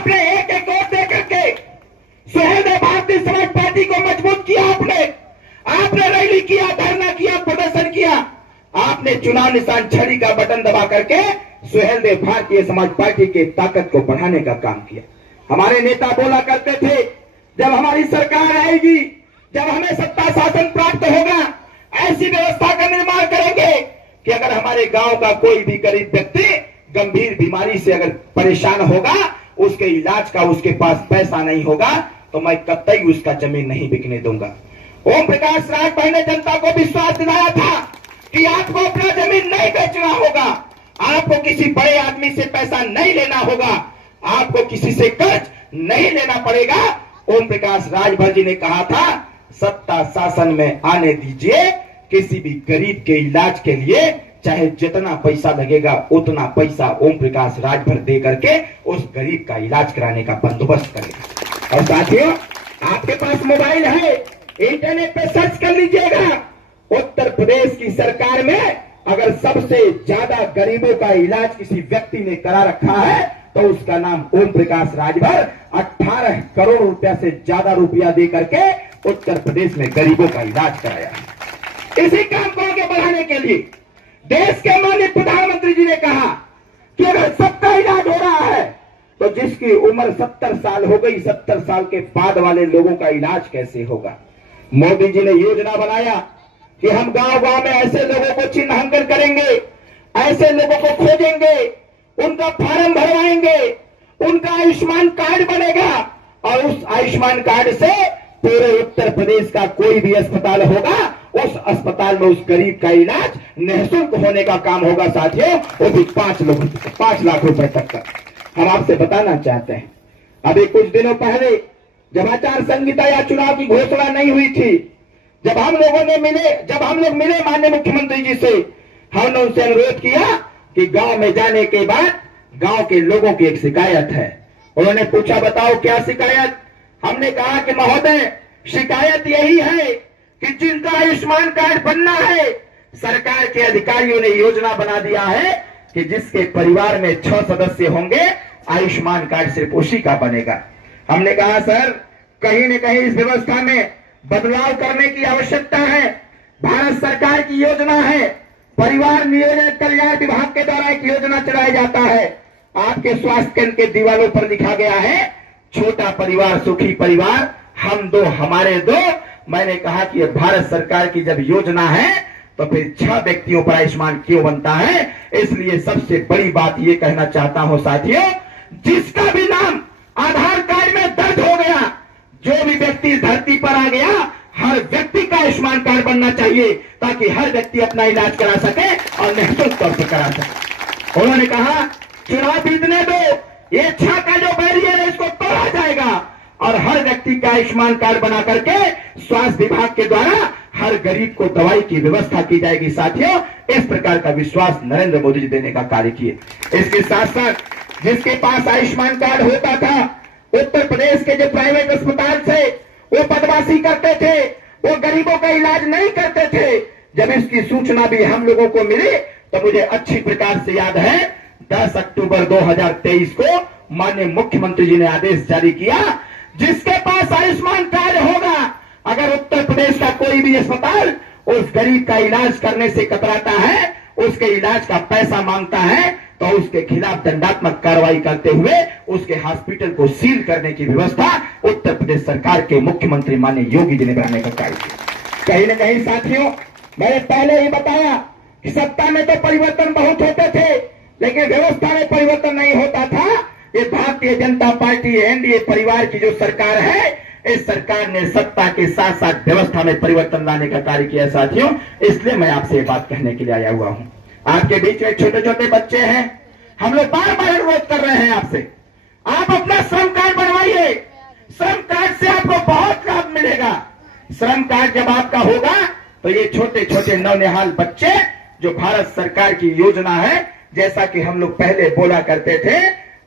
आपने एक एक वोट दे करके सुहेल ने भारतीय समाज पार्टी को मजबूत किया। आपने रैली किया, धरना किया, प्रदर्शन किया। आपने चुनाव निशान छड़ी का बटन दबा करके सुहेल देव भारतीय समाज पार्टी की ताकत को बढ़ाने का काम किया। हमारे नेता बोला करते थे, जब हमारी सरकार आएगी, जब हमें सत्ता शासन प्राप्त होगा, ऐसी व्यवस्था का निर्माण करेंगे कि अगर हमारे गांव का कोई भी गरीब व्यक्ति गंभीर बीमारी से अगर परेशान होगा, उसके इलाज का उसके पास पैसा नहीं होगा, तो मैं कतई उसका जमीन नहीं बिकने दूंगा। ओम प्रकाश राजभर ने जनता को विश्वास दिलाया था कि आपको अपना जमीन नहीं बेचना होगा, आपको किसी बड़े आदमी से पैसा नहीं लेना होगा, आपको किसी से कर्ज नहीं लेना पड़ेगा। ओम प्रकाश राजभर जी ने कहा था, सत्ता शासन में आने दीजिए, किसी भी गरीब के इलाज के लिए चाहे जितना पैसा लगेगा उतना पैसा ओम प्रकाश राजभर दे करके उस गरीब का इलाज कराने का बंदोबस्त करेगा। और साथियों, आपके पास मोबाइल है, इंटरनेट पे सर्च कर लीजिएगा, उत्तर प्रदेश की सरकार में अगर सबसे ज्यादा गरीबों का इलाज किसी व्यक्ति ने करा रखा है तो उसका नाम ओम प्रकाश राजभर। 18 करोड़ रुपया से ज्यादा रुपया दे करके उत्तर प्रदेश में गरीबों का इलाज कराया। इसी काम को आगे बढ़ाने के लिए देश के माननीय प्रधानमंत्री जी ने कहा कि अगर सबका इलाज हो रहा है तो जिसकी उम्र 70 साल हो गई, 70 साल के बाद वाले लोगों का इलाज कैसे होगा। मोदी जी ने योजना बनाया कि हम गांव-गांव में ऐसे लोगों को चिन्हांकन करेंगे, ऐसे लोगों को खोजेंगे, उनका फार्म भरवाएंगे, उनका आयुष्मान कार्ड बनेगा और उस आयुष्मान कार्ड से पूरे उत्तर प्रदेश का कोई भी अस्पताल होगा, उस अस्पताल में उस गरीब का इलाज निःशुल्क होने का काम होगा। साथियों, वो भी 5 लाख रुपए तक का। हम आपसे बताना चाहते हैं, अभी कुछ दिनों पहले जब आचार संहिता या चुनाव की घोषणा नहीं हुई थी, जब हम लोग मिले माननीय मुख्यमंत्री जी से, हमने उनसे अनुरोध किया कि गांव में जाने के बाद गांव के लोगों की एक शिकायत है। उन्होंने पूछा, बताओ क्या शिकायत। हमने कहा कि महोदय, शिकायत यही है कि जिनका आयुष्मान कार्ड बनना है, सरकार के अधिकारियों ने योजना बना दिया है कि जिसके परिवार में 6 सदस्य होंगे, आयुष्मान कार्ड सिर्फ उसी का बनेगा। हमने कहा, सर कहीं न कहीं इस व्यवस्था में बदलाव करने की आवश्यकता है। भारत सरकार की योजना है, परिवार नियोजन कल्याण विभाग के द्वारा एक योजना चलाया जाता है। आपके स्वास्थ्य केंद्र के दीवारों पर लिखा गया है, छोटा परिवार सुखी परिवार, हम दो हमारे दो। मैंने कहा कि भारत सरकार की जब योजना है तो फिर 6 व्यक्तियों पर आयुष्मान क्यों बनता है। इसलिए सबसे बड़ी बात यह कहना चाहता हूं साथियों, जिसका भी नाम आधार कार्ड में दर्ज हो गया, जो भी व्यक्ति धरती पर आ गया, हर व्यक्ति का आयुष्मान कार्ड बनना चाहिए ताकि हर व्यक्ति अपना इलाज करा सके और निःशुल्क तौर पर करा सके। उन्होंने कहा, चुनाव जीतने दो, ये 6 का जो बैरियर है इसको तोड़ा जाएगा और हर व्यक्ति का आयुष्मान कार्ड बना करके स्वास्थ्य विभाग के द्वारा हर गरीब को दवाई की व्यवस्था की जाएगी। साथियों, इस प्रकार का विश्वास नरेंद्र मोदी जी देने का कार्य किए। इसके साथ साथ जिसके पास आयुष्मान कार्ड होता था, उत्तर प्रदेश के जो प्राइवेट अस्पताल थे वो बदमाशी करते थे, वो गरीबों का इलाज नहीं करते थे। जब इसकी सूचना भी हम लोगों को मिली तो मुझे अच्छी प्रकार से याद है, 10 अक्टूबर 2023 को माननीय मुख्यमंत्री जी ने आदेश जारी किया, जिसके पास आयुष्मान कार्ड होगा, अगर उत्तर प्रदेश का कोई भी अस्पताल उस गरीब का इलाज करने से कतराता है, उसके इलाज का पैसा मांगता है, तो उसके खिलाफ दंडात्मक कार्रवाई करते हुए उसके हॉस्पिटल को सील करने की व्यवस्था उत्तर प्रदेश सरकार के मुख्यमंत्री माननीय योगी जी ने बनाने का कार्य किया। कहीं न कहीं साथियों, मैंने पहले ही बताया कि सत्ता में तो परिवर्तन बहुत होते थे, लेकिन व्यवस्था में परिवर्तन नहीं होता था। ये भारतीय जनता पार्टी एनडीए परिवार की जो सरकार है, इस सरकार ने सत्ता के साथ साथ व्यवस्था में परिवर्तन लाने का कार्य किया साथियों। इसलिए मैं आपसे ये बात कहने के लिए आया हुआ हूं। आपके बीच में छोटे छोटे बच्चे हैं, हम लोग बार बार अनुरोध कर रहे हैं आपसे, आप अपना श्रम कार्ड बनवाइए। श्रम कार्ड से आपको बहुत लाभ मिलेगा। श्रम कार्ड जब आपका होगा तो ये छोटे छोटे नौनिहाल बच्चे, जो भारत सरकार की योजना है, जैसा कि हम लोग पहले बोला करते थे,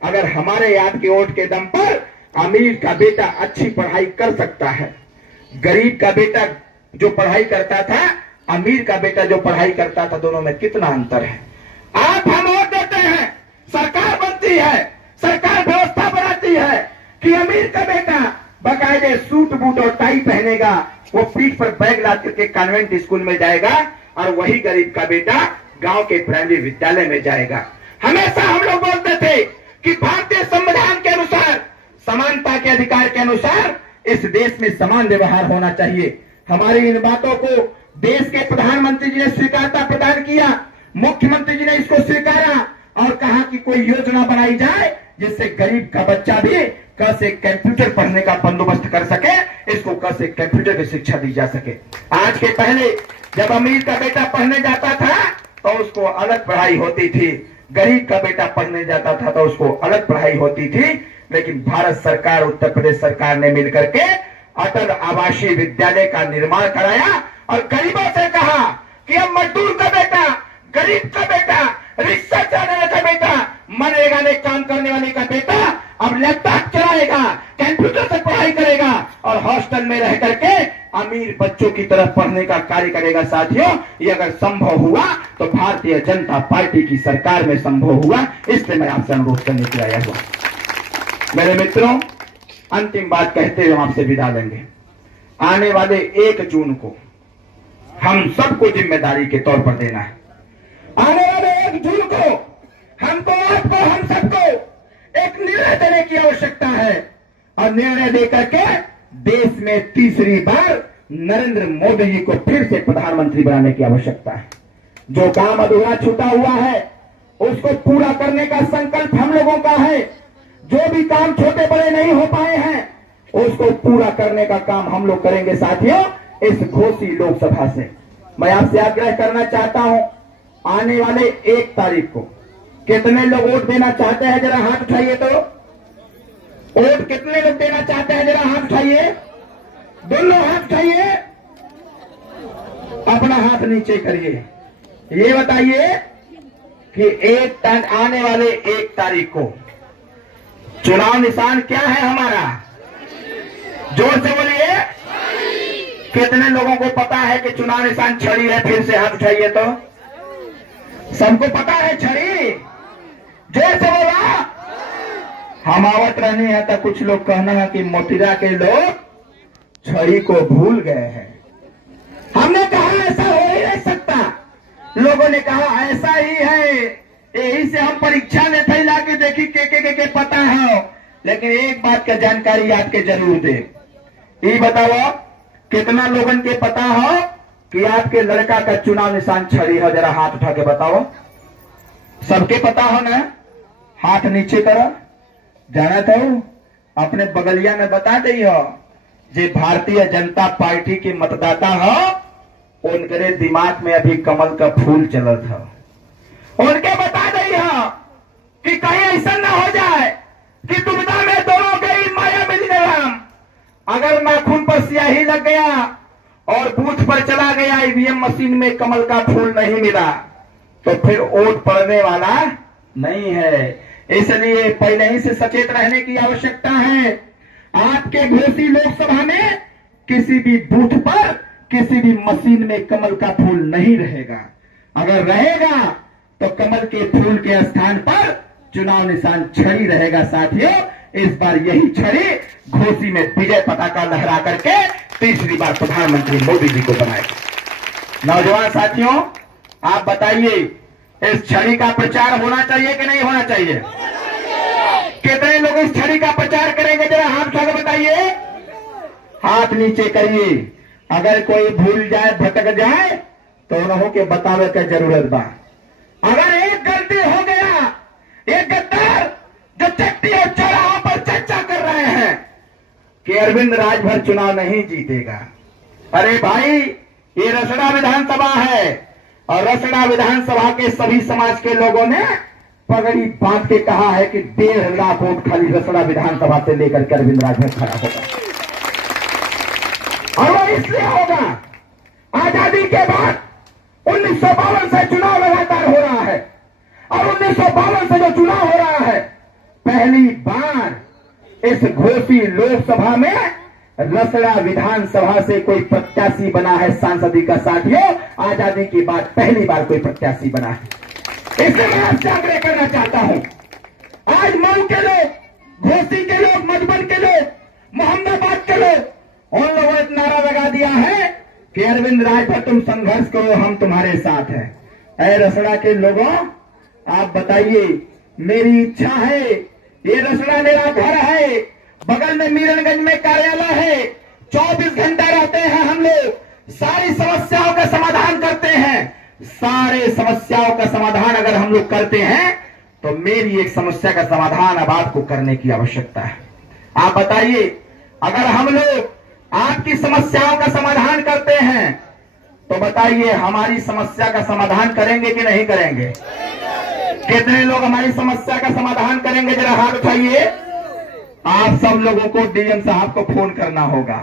अगर हमारे आपके वोट के दम पर अमीर का बेटा अच्छी पढ़ाई कर सकता है, गरीब का बेटा जो पढ़ाई करता था, अमीर का बेटा जो पढ़ाई करता था, दोनों में कितना अंतर है। आप हम वोट देते हैं, सरकार बनती है, सरकार व्यवस्था बनाती है, कि अमीर का बेटा बाकायदे सूट बूट और टाई पहनेगा, वो पीठ पर बैग ला करके कॉन्वेंट स्कूल में जाएगा, और वही गरीब का बेटा गांव के प्राइमरी विद्यालय में जाएगा। हमेशा हम लोग बोलते थे कि भारतीय संविधान के अनुसार, समानता के अधिकार के अनुसार इस देश में समान व्यवहार होना चाहिए। हमारी इन बातों को देश के प्रधानमंत्री जी ने स्वीकारता प्रदान किया, मुख्यमंत्री जी ने इसको स्वीकारा और कहा कि कोई योजना बनाई जाए जिससे गरीब का बच्चा भी क से कंप्यूटर पढ़ने का बंदोबस्त कर सके, इसको क से कंप्यूटर की शिक्षा दी जा सके। आज के पहले जब अमीर का बेटा पढ़ने जाता था तो उसको अलग पढ़ाई होती थी, गरीब का बेटा पढ़ने जाता था तो उसको अलग पढ़ाई होती थी। लेकिन भारत सरकार, उत्तर प्रदेश सरकार ने मिलकर के अटल आवासीय विद्यालय का निर्माण कराया और गरीबों से कहा कि अब मजदूर का बेटा, गरीब का बेटा, रिक्शा चलाने का बेटा, मनरेगा में काम करने वाले का बेटा अब लैपटॉप चलाएगा, कंप्यूटर से पढ़ाई करेगा और हॉस्टल में रह करके अमीर बच्चों की तरफ पढ़ने का कार्य करेगा। साथियों, ये अगर संभव हुआ तो भारतीय जनता पार्टी की सरकार में संभव हुआ। इसलिए मैं आपसे अनुरोध करने के लिए आया हुआ। मेरे मित्रों, अंतिम बात कहते हुए आपसे विदा लेंगे। आने वाले 1 जून को हम सबको जिम्मेदारी के तौर पर देना है। आने वाले 1 जून को हमको, आपको, हम सबको एक निर्णय देने की आवश्यकता है और निर्णय देकर के देश में तीसरी बार नरेंद्र मोदी जी को फिर से प्रधानमंत्री बनाने की आवश्यकता है। जो काम अधूरा छूटा हुआ है उसको पूरा करने का संकल्प हम लोगों का है। जो भी काम छोटे बड़े नहीं हो पाए हैं उसको पूरा करने का काम हम लोग करेंगे। साथियों, इस घोसी लोकसभा से मैं आपसे आग्रह करना चाहता हूं, आने वाले 1 तारीख को कितने लोग वोट देना चाहते हैं? जरा हाथ उठाइए। तो वोट कितने लोग देना चाहते हैं? जरा हाथ उठाइए, दोनों हाथ उठाइए, अपना हाथ नीचे करिए। ये बताइए कि आने वाले 1 तारीख को चुनाव निशान क्या है हमारा? जोर से बोलिए। कितने लोगों को पता है कि चुनाव निशान छड़ी है? फिर से हाथ उठाइए। तो सबको पता है छड़ी? जोर से बोला। हम आवत रहनी है तो कुछ लोग कहना है कि मोतिरा के लोग छड़ी को भूल गए हैं। हमने कहा ऐसा हो ही नहीं सकता। लोगों ने कहा ऐसा ही है, यही से हम परीक्षा में थे लाके देखी के पता है। लेकिन एक बात का जानकारी आपके जरूर दे। ये बताओ कितना लोगन के पता हो कि आपके लड़का का चुनाव निशान छड़ी है? जरा हाथ उठा के बताओ। सबके पता हो ना? हाथ नीचे करो। जाना तो अपने बगलिया में बता दी हो, जे भारतीय जनता पार्टी के मतदाता हो उनके दिमाग में अभी कमल का फूल चलत है। उनके बता दी हो कि कहीं ऐसा ना हो जाए कि दुविधा में दोनों गई माया मिली राम। अगर नाखून पर स्याही लग गया और बूथ पर चला गया, ईवीएम मशीन में कमल का फूल नहीं मिला तो फिर वोट पड़ने वाला नहीं है। इसलिए पहले ही से सचेत रहने की आवश्यकता है। आपके घोसी लोकसभा में किसी भी बूथ पर, किसी भी मशीन में कमल का फूल नहीं रहेगा। अगर रहेगा तो कमल के फूल के स्थान पर चुनाव निशान छड़ी रहेगा। साथियों, इस बार यही छड़ी घोसी में विजय पताका लहरा करके तीसरी बार प्रधानमंत्री मोदी जी को बनाएगा। नौजवान साथियों, आप बताइए, इस छड़ी का प्रचार होना चाहिए कि नहीं होना चाहिए? कितने लोग इस छड़ी का प्रचार करेंगे? जरा हाथ उठा के बताइए। हाथ नीचे करिए। अगर कोई भूल जाए, भटक जाए तो उन्हों के बतावे की जरूरत बा। अगर एक गलती हो गया, एक गद्दार जो चट्टी और चौराहों पर चर्चा कर रहे हैं कि अरविंद राजभर चुनाव नहीं जीतेगा। अरे भाई, ये रसड़ा विधानसभा है और रसड़ा विधानसभा के सभी समाज के लोगों ने पगड़ी बांध के कहा है कि 1.5 लाख वोट खाली रसड़ा विधानसभा से लेकर के अरविंद राजभर खड़ा होगा। और वो इसलिए होगा, आजादी के बाद 1952 से चुनाव लगातार हो रहा है और 1952 से जो चुनाव हो रहा है, पहली बार इस घोसी लोकसभा में रसड़ा विधानसभा से कोई प्रत्याशी बना है सांसदी का। साथियों, आजादी के बाद पहली बार कोई प्रत्याशी बना है। इसलिए मैं आपसे आग्रह करना चाहता हूं, आज मऊ के लोग, घोसी के लोग, मधुबन के कि अरविंद राजभर तुम संघर्ष करो, हम तुम्हारे साथ हैं। ऐ रसड़ा के लोगों, आप बताइए, मेरी इच्छा है, ये रसड़ा मेरा घर है, बगल में मीरनगंज में कार्यालय है, 24 घंटा रहते हैं हम लोग, सारी समस्याओं का समाधान करते हैं। सारे समस्याओं का समाधान अगर हम लोग करते हैं तो मेरी एक समस्या का समाधान अब आपको करने की आवश्यकता है। आप बताइए, अगर हम लोग आपकी समस्याओं का समाधान करते हैं तो बताइए हमारी समस्या का समाधान करेंगे कि नहीं करेंगे? कितने लोग हमारी समस्या का समाधान करेंगे? जरा हाथ उठाइए। आप सब लोगों को डीएम साहब को फोन करना होगा।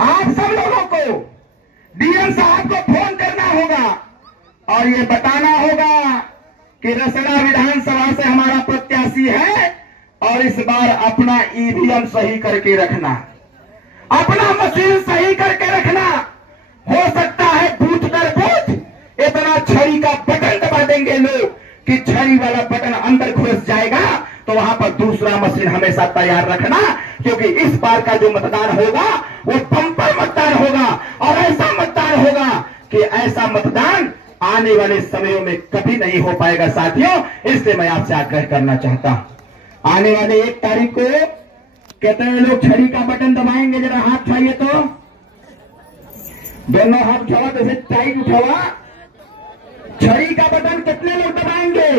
आप सब लोगों को डीएम साहब को फोन करना होगा और ये बताना होगा कि रसड़ा विधानसभा से हमारा प्रत्याशी है और इस बार अपना ईवीएम सही करके रखना, अपना मशीन सही करके रखना। हो सकता है बूथ दर बूथ इतना छड़ी का बटन दबा देंगे लोग कि छड़ी वाला बटन अंदर घुस जाएगा, तो वहां पर दूसरा मशीन हमेशा तैयार रखना, क्योंकि इस बार का जो मतदान होगा वो बम्पर मतदान होगा और ऐसा मतदान होगा कि ऐसा मतदान आने वाले समयों में कभी नहीं हो पाएगा साथियों। इसलिए मैं आपसे आग्रह करना चाहता हूं, आने वाले 1 तारीख को कितने लोग छड़ी का बटन दबाएंगे? जरा हाथ उठाइए तो, दोनों हाथ उठावा, जैसे टाइट उठावा। छड़ी का बटन कितने लोग दबाएंगे?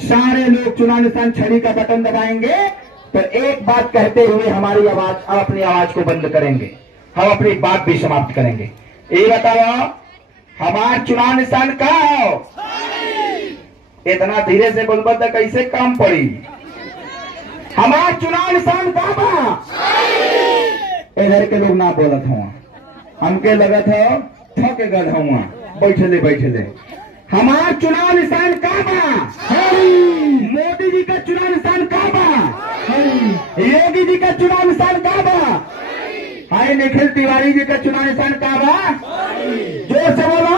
सारे लोग चुनाव निशान छड़ी का बटन दबाएंगे। तो एक बात कहते हुए हमारी आवाज, अब अपनी आवाज को बंद करेंगे, हम अपनी बात भी समाप्त करेंगे। ये बताओ, हमारा चुनाव निशान कहाँ है? इतना धीरे से बोलबा तो कैसे काम पड़ी? हमारा चुनाव निशान कहाँ बा? इधर के लोग ना बोलत हुआ, हमके लगत है थके गल हुआ, बैठले बैठले। हमारा चुनाव निशान कहाँ बा? मोदी जी का चुनाव निशान कहाँ बा? योगी जी का चुनाव निशान कहाँ बा? हाय निखिल तिवारी जी का चुनाव निशान कहाँ बा? जोर से बोलो।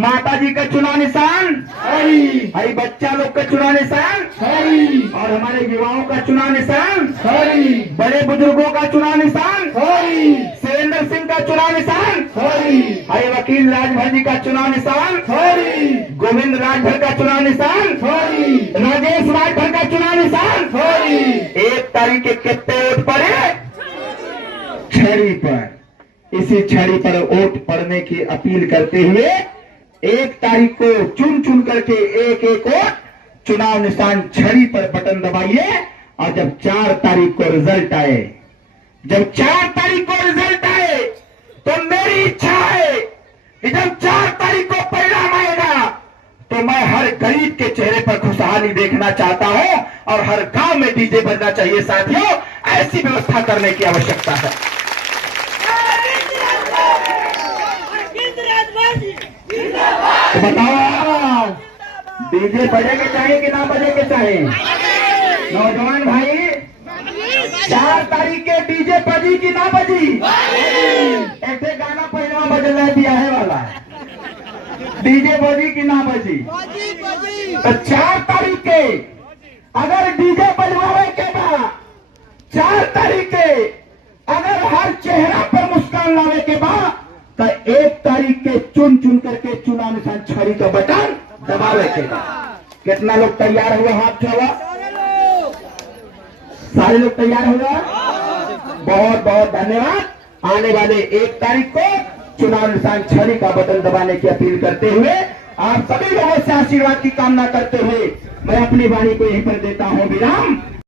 माता जी का चुनाव निशान, हाय बच्चा लोग का चुनाव निशान, और हमारे युवाओं का चुनाव निशान, बड़े बुजुर्गों का चुनाव निशान, सुरेंद्र सिंह का चुनाव निशान, हाय वकील राजभर जी का चुनाव निशान, गोविंद राजभर का चुनाव निशान, राजेश राजभर का चुनाव निशान। 1 तारीख के कितने वोट पड़े? छड़ी पर। इसी छड़ी पर वोट पड़ने की अपील करते हुए 1 तारीख को चुन चुन करके एक एक वोट चुनाव निशान छड़ी पर बटन दबाइए। और जब 4 तारीख को रिजल्ट आए, जब 4 तारीख को रिजल्ट आए, तो मेरी इच्छा है कि जब 4 तारीख को परिणाम आएगा तो मैं हर गरीब के चेहरे पर खुशहाली देखना चाहता हूं और हर गांव में डीजे बजना चाहिए साथियों। ऐसी व्यवस्था करने की आवश्यकता है। तो बताओ, डीजे बजे के चाहे कि ना बजे के चाहे? नौजवान भाई, 4 तारीख के डीजे बजी कि ना बजी? ऐसे गाना पहला बजल है ब्याहे वाला, डीजे बजी कि ना बजी? तो 4 तारीख के अगर डीजे बजवावे के बाद 4 तारीख के अगर हर चेहरा पर मुस्कान लावे के बाद तो 1 तारीख के चुन चुन करके चुनाव निशान छड़ी का बटन दबावे के बाद कितना लोग तैयार हुआ? हाथ उठावा। सारे लोग तैयार हुआ? बहुत बहुत धन्यवाद। आने वाले 1 तारीख को चुनाव निशान छड़ी का बटन दबाने की अपील करते हुए आप सभी लोगों से आशीर्वाद की कामना करते हुए मैं अपनी वाणी को यहीं पर देता हूं विराम।